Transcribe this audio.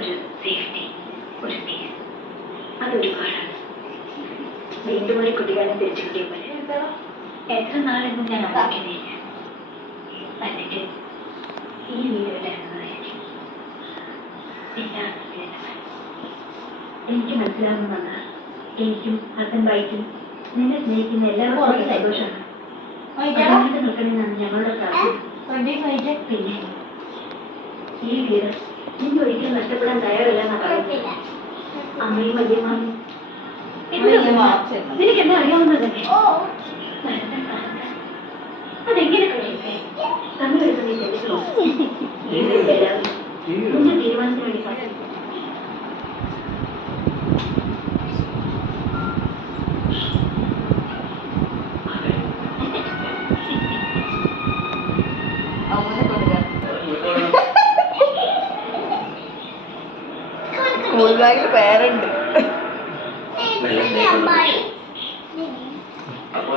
ഒരു സേഫ്റ്റി, ഒരു പീസ്, അതൊരുപാടാണ്. വീണ്ടും ഒരു കുട്ടികളെ തിരിച്ചു കിട്ടിയ പോലെ എത്ര നാളെന്നും ഞാൻ ആലോചിക്കുന്നില്ല. അല്ലെങ്കിൽ ഈ വീട് വിടാനുള്ളതായിരിക്കും. പിന്നെ എനിക്ക് മനസ്സിലാവുന്നതാണ്, എനിക്കും ഹസ്ബൻഡ് വൈഫും നിന്നെ സ്നേഹിക്കുന്ന എല്ലാവർക്കും സന്തോഷമാണ്. നിൽക്കണമെന്നാണ് ഞങ്ങളുടെ പ്രാർത്ഥന. പിന്നെ ഈ വീട് നിന്നെ ഒരിക്കലും നഷ്ടപ്പെടാൻ തയ്യാറല്ലെന്നാണ് പറയുന്നത്. അമ്മയും വല്യമ്മയും നിനക്ക് എന്നെ അറിയാവുന്നതല്ലേ? അതെങ്ങനെ കഴിയട്ടെ? തമ്മിലെടുത്ത് നീ തെളിച്ചോ? എല്ലാവരും നിന്റെ തീരുമാനത്തിന് വേണ്ടി പറഞ്ഞു. സ്കൂൾ ബാഗിൽ പേരുണ്ട്. അപ്പൊ